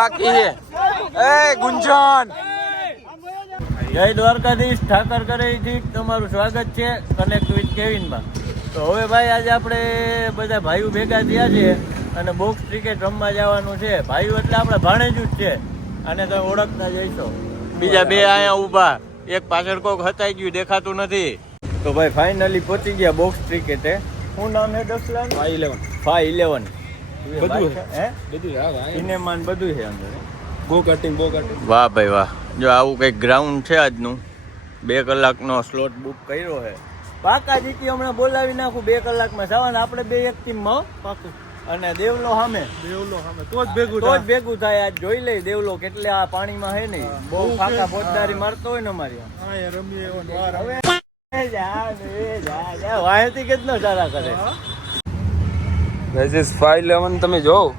બાકી છે એ ગુંજન. જય દ્વારકાધીશ ઠાકર કરેથી તમારું સ્વાગત છે કનેક્ટ વિથ કેવિનમાં. તો હવે ભાઈ આજે આપણે બધા ભાઈઓ ભેગા થયા છે અને બોક્સ ક્રિકેટ રમવા જવાનું છે. ભાઈઓ એટલે આપણે ભાણેજુ જ છે. અને તમે ઓળખતા જઈશો બીજા બે અહીંયા ઊભા. એક પાછળ કોક હતાઈ ગયું દેખાતું નથી. તો ભાઈ ફાઇનલી પહોંચી ગયા બોક્સ ક્રિકેટે શું નામ છે દસલાન ફાઈવ ઇલેવન ફાઈવ ઇલેવન બધું હે? બધું સિનેમાન બધું છે અંદર ગો કટિંગ બો કટિંગ વાહ ભાઈ વાહ. જો આવું કંઈક ગ્રાઉન્ડ છે આજનું. બે કલાકનો સ્લોટ બુક કર્યો છે પાકા જીતી હમણાં બોલાવી નાખું બે કલાકમાં જવાના. આપણે બે એક ટીમમાં પાકું. અને દેવલો સામે દેવલો સામે તો જ ભેગું તો જ ભેગું થાય. આજ જોઈ લઈ દેવલો કેટલે આ પાણીમાં હે નહીં. બહુ ફાકા. ફોજદારી મારતો હોય ને અમારી. હા યાર રમીએ ને. હવે જા ને જા જા વાહેતી કેટલો સારા કરે. This is 511 તમે જો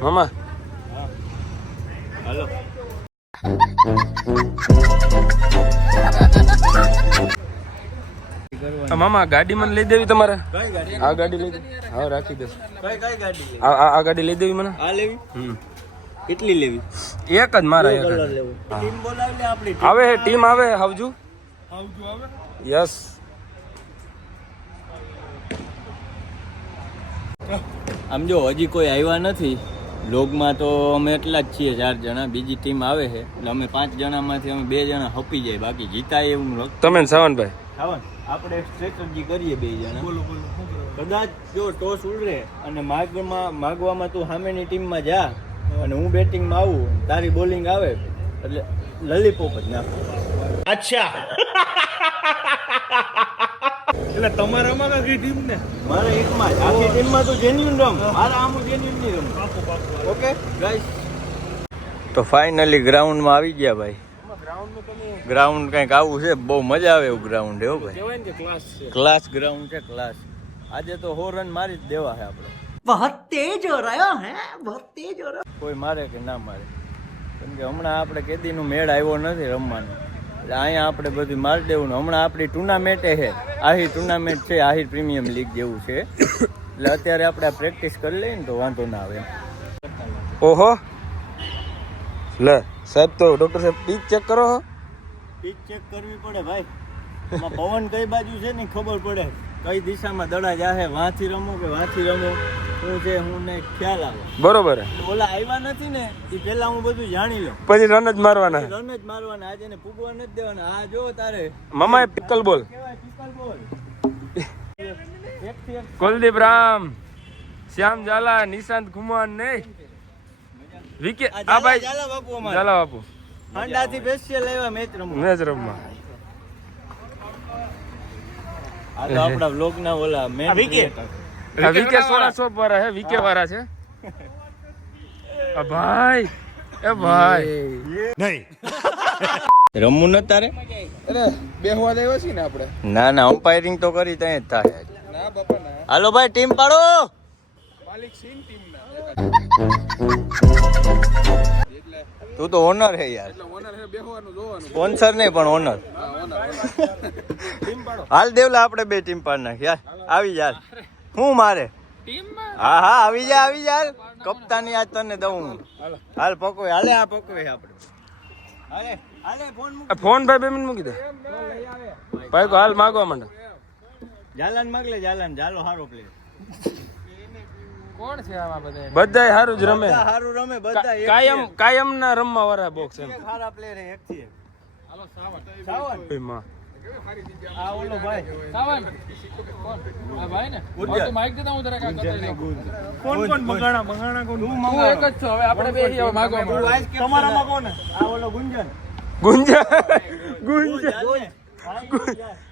મામા. હાલો. મામા ગાડી મને લઈ દેવી તમારે? આ ગાડી લઈ હા રાખી દે. કઈ કઈ ગાડી? આ આ- ગાડી લઈ દેવી મને? આ લેવી? હમ. કેટલી લેવી? એક જ મારા એક ટીમ બોલાવી લે આપણી આવે ટીમ આવે આવજુ. આવજો આવે. યસ. આમ જો હજી કોઈ આવ્યા નથી. લોગમાં તો અમે એટલા જ છીએ ચાર જણા. બીજી ટીમ આવે છે. એટલે અમે પાંચ જણામાંથી અમે બે જણા હપી જાય. બાકી જીતા એવું તમે સાવનભાઈ? સાવન આપણે સ્ટ્રેટજી કરીએ બે જણા. બોલો બોલો કદાચ જો ટોસ ઉડરે અને માગમાં માગવામાં તું સામેની ટીમમાં જા અને હું બેટિંગમાં આવું તારી બોલિંગ આવે એટલે લલીપોપ જ નાખું. એટલે તમારામાં આખી ટીમ ને. મારે એકમાં જ. આખી ટીમમાં તો જેન્યુન રમ. મારા આમ જેન્યુન નહીં રમ. ઓકે ગાઈસ તો ફાઇનલી ગ્રાઉન્ડમાં આવી ગયા ભાઈ. ગ્રાઉન્ડ કંઈક આવું છે? બહુ મજા આવે એવું ગ્રાઉન્ડ એવું ભાઈ. ક્લાસ ગ્રાઉન્ડ છે. ક્લાસ આજે તો હો રન મારી જ દેવા છે આપણે. બહુ તેજ હો રહ્યો હે બહુ તેજ હો કોઈ મારે કે ના મારે. કેમ કે હમણાં આપણે કેદીનું મેળ આવ્યો નથી રમવાનો. એટલે અહીંયા આપણે બધું મારી દેવું હમણાં આપણી ટુર્નામેન્ટે છે. આહી ટુર્નામેન્ટ છે આહી પ્રીમિયમ લીગ જેવું છે. એટલે અત્યારે આપણે પ્રેક્ટિસ કરી લઈએ ને તો વાંધો ના આવે. ઓહો. લે સાહેબ તો ડોક્ટર સાહેબ પીચ ચેક કરો હો. પીચ ચેક કરવી પડે ભાઈ. પવન કઈ બાજુ છે ને ખબર પડે. કઈ દિશામાં દડા જાહે વાંથી રમો કે વાંચી રમો હું જે હું ને ખ્યાલ આવે. બરોબર. ઓલા આવ્યા નથી ને એ પેલા હું બધું જાણી લઉં. પછી રન જ મારવાના. રન જ મારવાના આજે એને ફૂગવા નથી દેવાના. આ જો તારે. મામા પિકલ બોલ પિકલ બોલ કુલદીપ રામ શ્યામ ઝાલા નિશાંત કુમાર ને વિકેટ આ ભાઈ ઝાલા બાપુ અમારે. ઝાલા બાપુ હાંડાથી બેસીએ લેવા મેચ રમવા. મેચ રમવા. આ તો આપણા વ્લોગ ના ઓલા મેન વિકે? વિકેટ સોળા સો વાળા. હે? વિકે વાળા છે? ભાઈ એ ભાઈ. રમવું ન તારે? અરે બેહવા દેવા છે ને આપણે. ના ના અમ્પાયરિંગ તો કરી ત્યાં જ થાય. ના બાપા ના. હાલો ભાઈ ટીમ પાડો. માલિક સિંહ ટીમ ના. તું તો ઓનર હે યાર. એટલે ઓનર હે બેહવાનું જોવાનું. સ્પોન્સર નહીં પણ ઓનર હા ઓનર ટીમ પાડો. હાલ દેવલા આપણે બે ટીમ પાડ નાખ યાર આવી યાર હું મારે? હા હા આવી જા આવી જા કપ્તાની આજ તને દઉં હું. હાલ. પકવે હાલે આ પકવે આપણે. હાલે હાલે ફોન મૂક આ ફોન ભાઈ બે મિનિટ મૂકી દે. ભાઈ કો હાલ માગવા માંડે. જાલાન માગ લે જાલાન જાલો હારો પ્લેયર. કોણ છે આવા બધા બધાય સારું જ રમે. બધા હારું રમે બધા એક કાયમ કાયમ ના રમવા વાળા બોક્સ એમ. સારા પ્લેયર એક થી એક. સાવન. ઓયમાં. આ ઓલો ભાઈ. ઉજ્જર. કોણ? કોણ મંગાણા મંગાણા કોણ? તું મંગાણો છો હવે આપણે બે તમારામાં કોણ આ ઓલો ગુંજન. ગુંજા. ગુંજન ગુંજન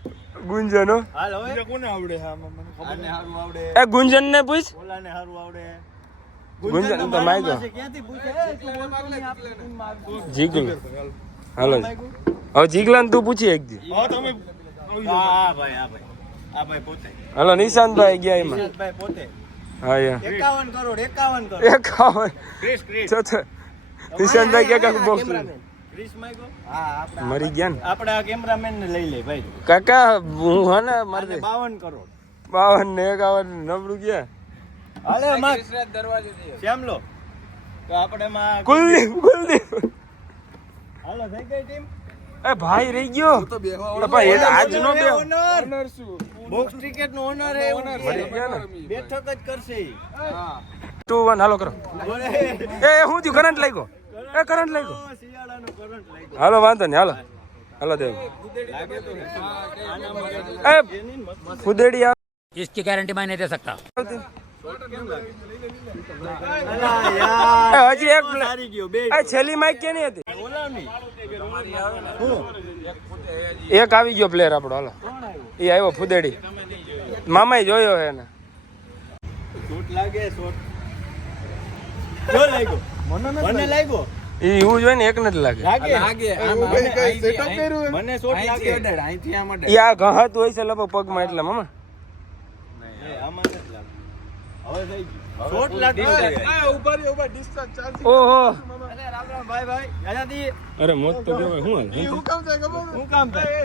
ગુંજન હો. હાલ હવે? કોને આવડે હા આને હારું આવડે. એ ગુંજન ને પૂછ. ઓલાને હારું આવડે. ગુંજન તો મારામાં ગયો. ક્યાંથી પૂછે. જીગલ. હાલો. હવે જીગલાન તું પૂછી એક દી. હા ભાઈ હા ભાઈ. આ ભાઈ. પોતે. હાલો નિશાંતભાઈ ગયા એમાં. નિશાંતભાઈ પોતે. હા યા. એકાવન કરોડ એકાવન કરોડ એકાવન. Chris Chris. તો તો નિશાંતભાઈ કે કાક બોક્સ મરી ગયા ને. આપણે આ કેમેરામેન ને લઈ લે ભાઈ. કાકા હું હા ને મારે બાવન કરોડ. બાવન ને એકાવન નબળું ગયા. દરવાજો શ્યામ લો. તો આપણે માં કુલદીપ કુલદીપ. હાલો થઈ ગઈ ટીમ એ ભાઈ રહી ગયો. અરે ભાઈ એ આજ નો બે ઓનર. બોક્સ ક્રિકેટ નો ઓનર હે મરી ગયા ને. બેઠક જ કરશે. હા. 2 1 હાલો કરો. એ હું થયું? કરંટ લાગ્યો. એ કરંટ લાગ્યું. હાલો વાંધો નહીં હાલો હાલો દેવ લાગે તો હે. આનામાં એ કંઈક એની મસ્ત ફુદેડી इसकी गारंटी मैं नहीं दे सकता આવતી અલા યાર. એ હજી એક પ્લે- હારી ગયો બે એ છેલ્લી માઇક કેની હતી ઓલાની. એક આવી ગયો પ્લેયર આપણો હાલો એ આવ્યો ફુદેડી મામાએ જોયો હે એને શોટ લાગે શોટ જો લાગ્યો મને લાગ્યો એ એવું જોઈએ ને એક નથી લાગે. આ ઘાત હોય છે લગભગ પગમાં એટલે મામા એ આમાં નથી લાગતું. હવે થઈ ગયું. શોટ લાગતો છે. ઓહો. અરે રામ રામ ભાઈ ભાઈ. આઝાદી. અરે મોત તો કેવાય શું હાલ? શું કામ થાય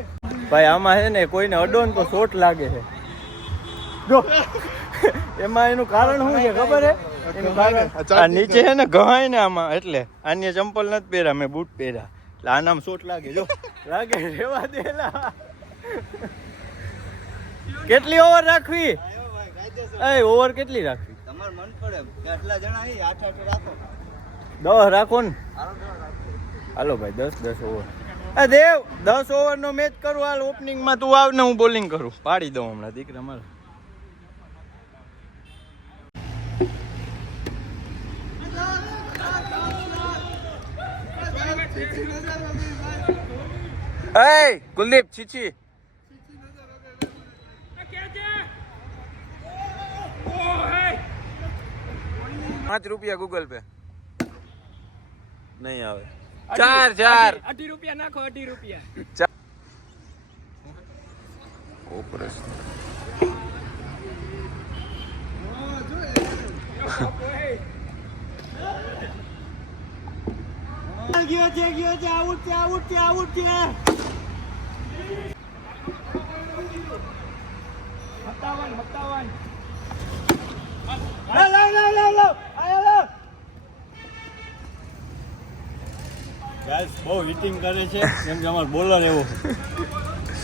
ભાઈ આમાં છે ને કોઈને અડો ને તો ચોટ લાગે છે. જો. એમાં એનું કારણ શું છે ખબર છે? કારણ આ નીચે છે ને? ગહાય ને આમાં એટલે આને ચંપલ નથી પહેર્યા મેં બૂટ પહેર્યા. એટલે આનામાં શોટ લાગે જો. લાગે રેવા દેલા કેટલી ઓવર રાખવી? એ ઓવર કેટલી રાખવી? તમારે મન પડે કેટલા જણા અહીં આઠ આઠ રાખો. દસ રાખો ને? હાલો ભાઈ દસ દસ ઓવર. આ દેવ દસ ઓવર નો મેચ કરું હાલ ઓપનિંગમાં તું આવ ને હું બોલિંગ કરું. પાડી દઉં હમણાં દીકરા મારે. એ કુલદીપ છીછી પાંચ રૂપિયા ગૂગલ પે નહીં આવે ચાર ચાર અઢી રૂપિયા નાખો અઢી રૂપિયા ઓપરેશન ગયો છે ગયો છે આઉટ છે આઉટ છે આઉટ છે. લાવ, લાવ, લાવ, લાવ, લાવ. આયો, લાવ. Guys, બહુ હિટિંગ કરે છે કેમ કે અમારો બોલર એવો.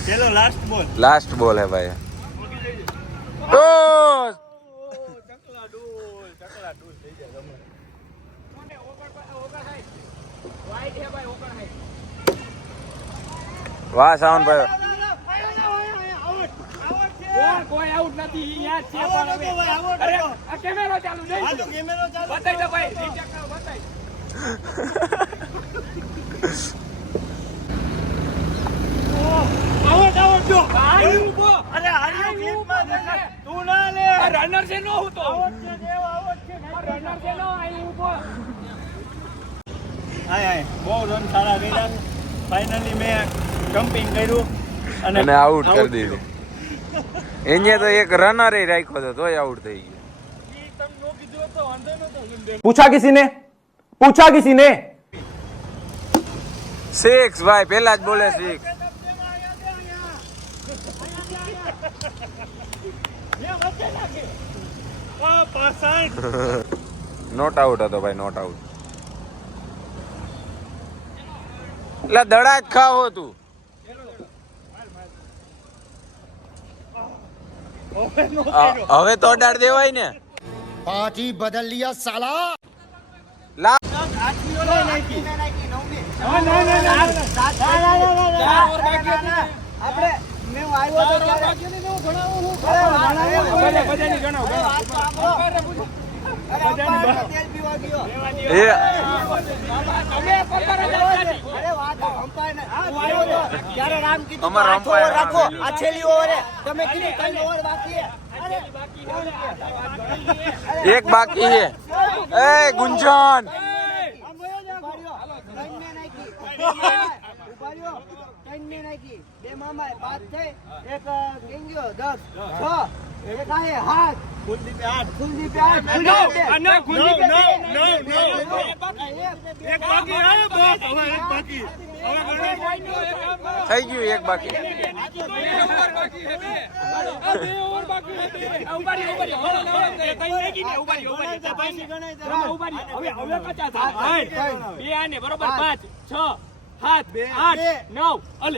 પેલો લાસ્ટ બોલ લાસ્ટ બોલ હે ભાઈ. ચકલા ડોલ ચકલા ડોલ થઈ જાય ગમે. વાહ સાવન ભાઈ. કોઈ આઉટ નથી યાદ છે પણ હવે. આ કેમેરો ચાલુ નહીં બતાઈ દો ભાઈ રિચેક કરો બતાઈ આઉટ આઉટ જો આઈ ઊભો. અરે હાર્યો ક્લિપમાં દેખાય. તું ના લે. રનર છે નો હું તો. આઉટ છે રનર છે નો આઈ ઊભો મેં અને આઉટ કરી દીધું. એને તો એક રનર રાખ્યો હતો તોય આઉટ થઈ ગયો. પૂછા કિસીને? પૂછા કિસીને? સિક્સ ભાઈ પેલા જ બોલે સિક્સ નોટ આઉટ હતો ભાઈ નોટ આઉટ એટલે દડા જ ખાવો તું. હવે તો અડાડ દેવાય ને. પાટી બદલ લિયા સાલા આપણે મેં આવ્યો તો બાકી હું ગણાવું હું ગણાવું બધાની ગણાવ ગણાવ એક બાકી છે એ ગુંજન. બે મામા. પાંચ થઈ. એક ગયો? દસ. છ. એક આહે હાથ. કુલદીપે આઠ કુલદીપે આઠ. કુલદીપે બે. કુલદીપે બે. એક બાકી. એક બાકી આવે બસ હવે એક બાકી બે થઈ ગયું એક બાકી બે ઓવર બાકી છે બે આ બે ઓવર બાકી છે બે આ ઊભા રહી, ઊભા રહી. હળો, હળો, એ કઈ નહીં કીધી, ઊભા રહી, ઊભા રહી. રમા, ઊભા રહી. હવે હવે પચાસ થાય. બે આને બરોબર પાંચ છ સાત આઠ નવ અલે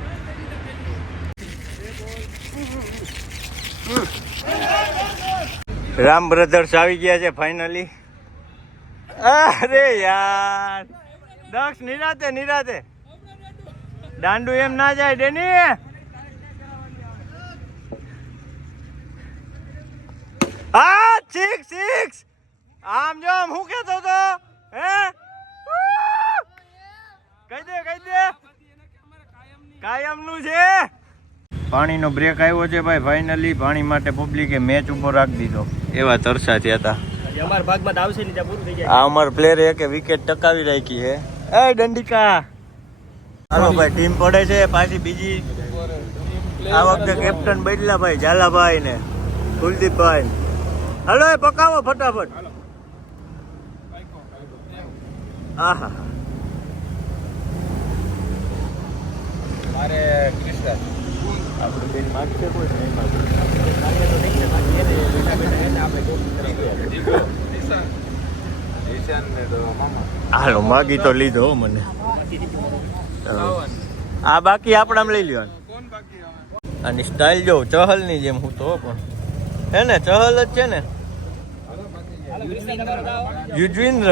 રામ બ્રધર્સ આવી ગયા છે ફાઇનલી અરે યાર. દક્ષ, નિરાતે નિરાતે. દાંડુ એમ ના જાય, ડેની. હા સિક્સ સિક્સ આમ જો, આમ હું કેતો તો હે કહી દે કહી દે કાયમનું છે પાણીનો બ્રેક આવ્યો છે ભાઈ ફાઇનલી પાણી માટે પબ્લિકે મેચ ઊભો રાખી દીધો. એવા તરસા થયા હતા. અમારા ભાગમાં આવશે ને પૂરું થઈ જાય. આ અમાર પ્લેયર એક વિકેટ ટકાવી રાખી છે. એ દંડિકા! હાલો ભાઈ ટીમ પડે છે પાછી બીજી આ વખતે કેપ્ટન બદલા ભાઈ ઝાલાભાઈ ને કુલદીપભાઈ. હાલો એ પકાવો ફટાફટ. આહા. આપણે બેન હાલો, માગી તો લીધો મને. આ બાકી આપણામાં લઈ લ્યો. આની સ્ટાઇલ જો ચહલની જેમ હું તો પણ. હે ને, ચહલ જ છે ને? યુજવેન્દ્ર.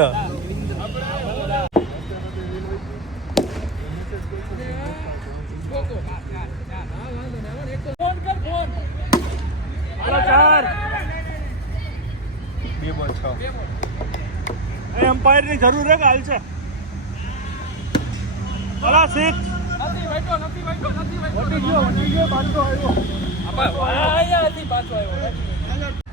બે બોલ છ. એમ્પાયરની જરૂર કે હાલ છે? સિક્સ નથી બેઠો નથી બેઠો નથી બેઠો વટી ગયો વટી ગયો પાછો આવ્યો. અહીંયા હતી પાછો આવ્યો.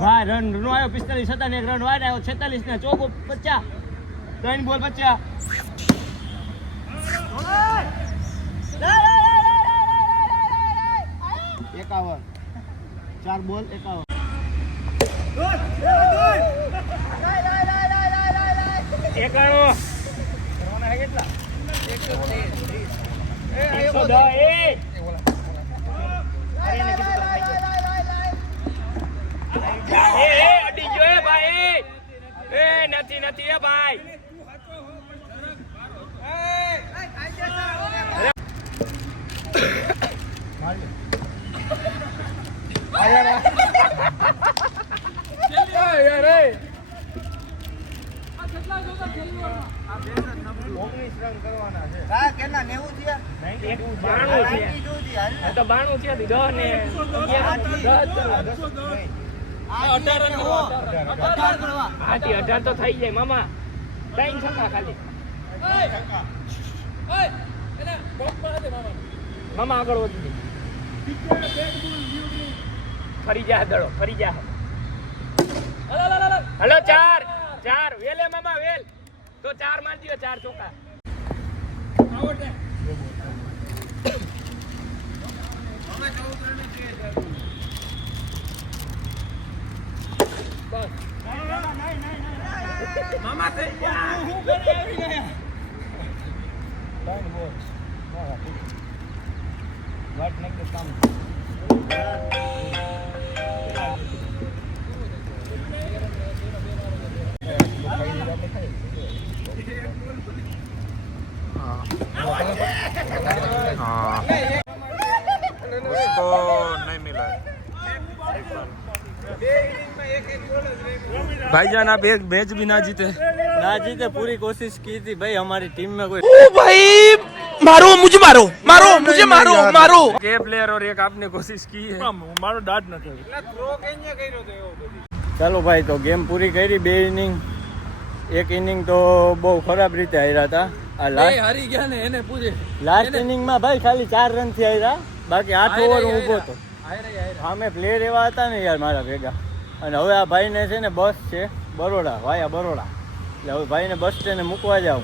ભાઈ રન નો આવ્યો પિસ્તાલીસ ને એક રન વાડ આવ્યો છેતાલીસ ને ચોકો પચાસ. ત્રણ બોલ પચાસ. એકાવન. ચાર બોલ એકાવન. એકાણું. એકસો દસ એક. એ એ અડી ગયો એ ભાઈ એ નથી નથી એ ભાઈ. બાણું છે. તો બાણું છે દસ ને. દસ અઢાર તો થઈ જાય મામા ત્રણ છક્કા ખાલી મામા ફરી જા દડો ફરી જા હલો ચાર ચાર વેલે મામા વેલ તો ચાર માર ચાર ચોકા મામા થઈ ગયા. હું ઘરે આવી ગયા લાઈન બોલ વાટ નક્કી કામ भाईजान आप एक मैच भी ना जीते ना जीते पूरी कोशिश की थी भाई हमारी टीम में कोई मारो मुझे मारो मारो मुझे मारो मारो के प्लेयर और एक आपने कोशिश की है मारो दाद न ચાલો ભાઈ તો ગેમ પૂરી કરી બે ઇનિંગ એક ઇનિંગ તો બહુ ખરાબ રીતે હાર્યા હતા આ લાસ્ટ હારી ગયા ને એને પૂછે લાસ્ટ ઇનિંગમાં ભાઈ ખાલી ચાર રન થી હાર્યા બાકી આઠ ઓવર હું ઊભો હતો સામે પ્લેયર એવા હતા ને યાર મારા ભેગા અને હવે આ ભાઈને છે ને બસ છે બરોડા, વાયા બરોડા. એટલે હવે ભાઈને બસ સ્ટેન્ડે મૂકવા જાઉં.